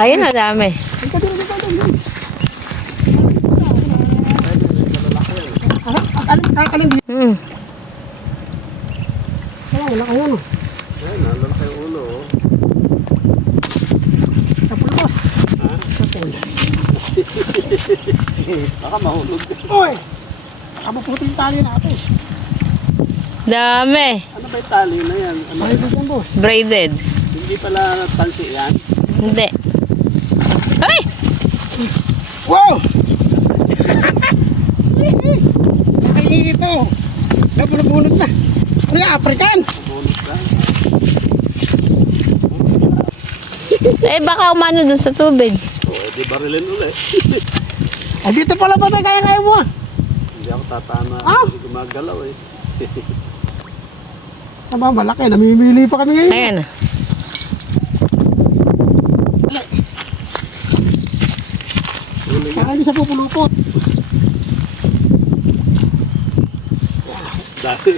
Ayun na dami. Dito, dito, dito, dito. Ano, kakalim dito. Wala kayo, no? Ayun, nalalaki yung ulo. Napulbos. Ha? Kapul. Baka mahulog. Uy! Kapuputi yung tali natin. Dami. Ano ba yung tali na yan? Ano? Malibig yung boss. Braided. Hindi pala pansi yan. Hindi. Ay! Wow! Nakikito. Nabulubunod na. Ano yung African? Bonus ka. Eh, baka umano dun sa tubig. O, di barilin ulit. Ay, dito pala ba tayo kaya mo? Hindi ako tatama. Ah! Hindi gumagalaw eh. Sa mga malaki, namimili pa kami ngayon. Ayan na. Saka hindi siya pupulupot. Dahil.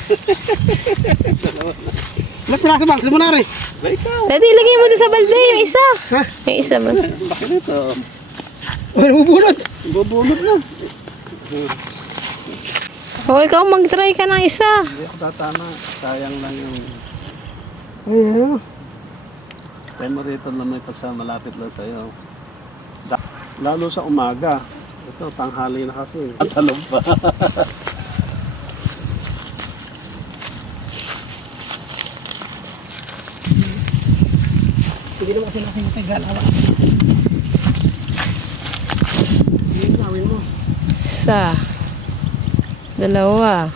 Ilang piraso ba? Gusto mo na rin. Ba ikaw? Dati, ilagay mo dun sa balde yung isa. Ha? Yung isa ba? Ang laki nito. Ay, bubunod. Bubunod na. O, ikaw mag-try ka ng isa. Hindi ako tatama. Sayang lang yung... Ayun. Kaya mo rito na may pagsa malapit lang sa'yo. Lalo sa umaga. Ito, tanghali na kasi. At halong pa. Hindi naman kasi natin yung galawa. Hindi yung gawin mo. Isa. Dalawa.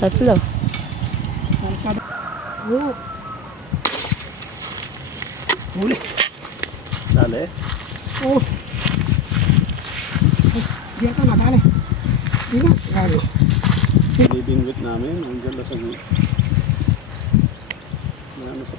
Tatlo. Oo. Huli. Dali. Oo. Di ata nadali. Di na. Galo. Bibingwit namin. Nandiyan na sa... Ano sa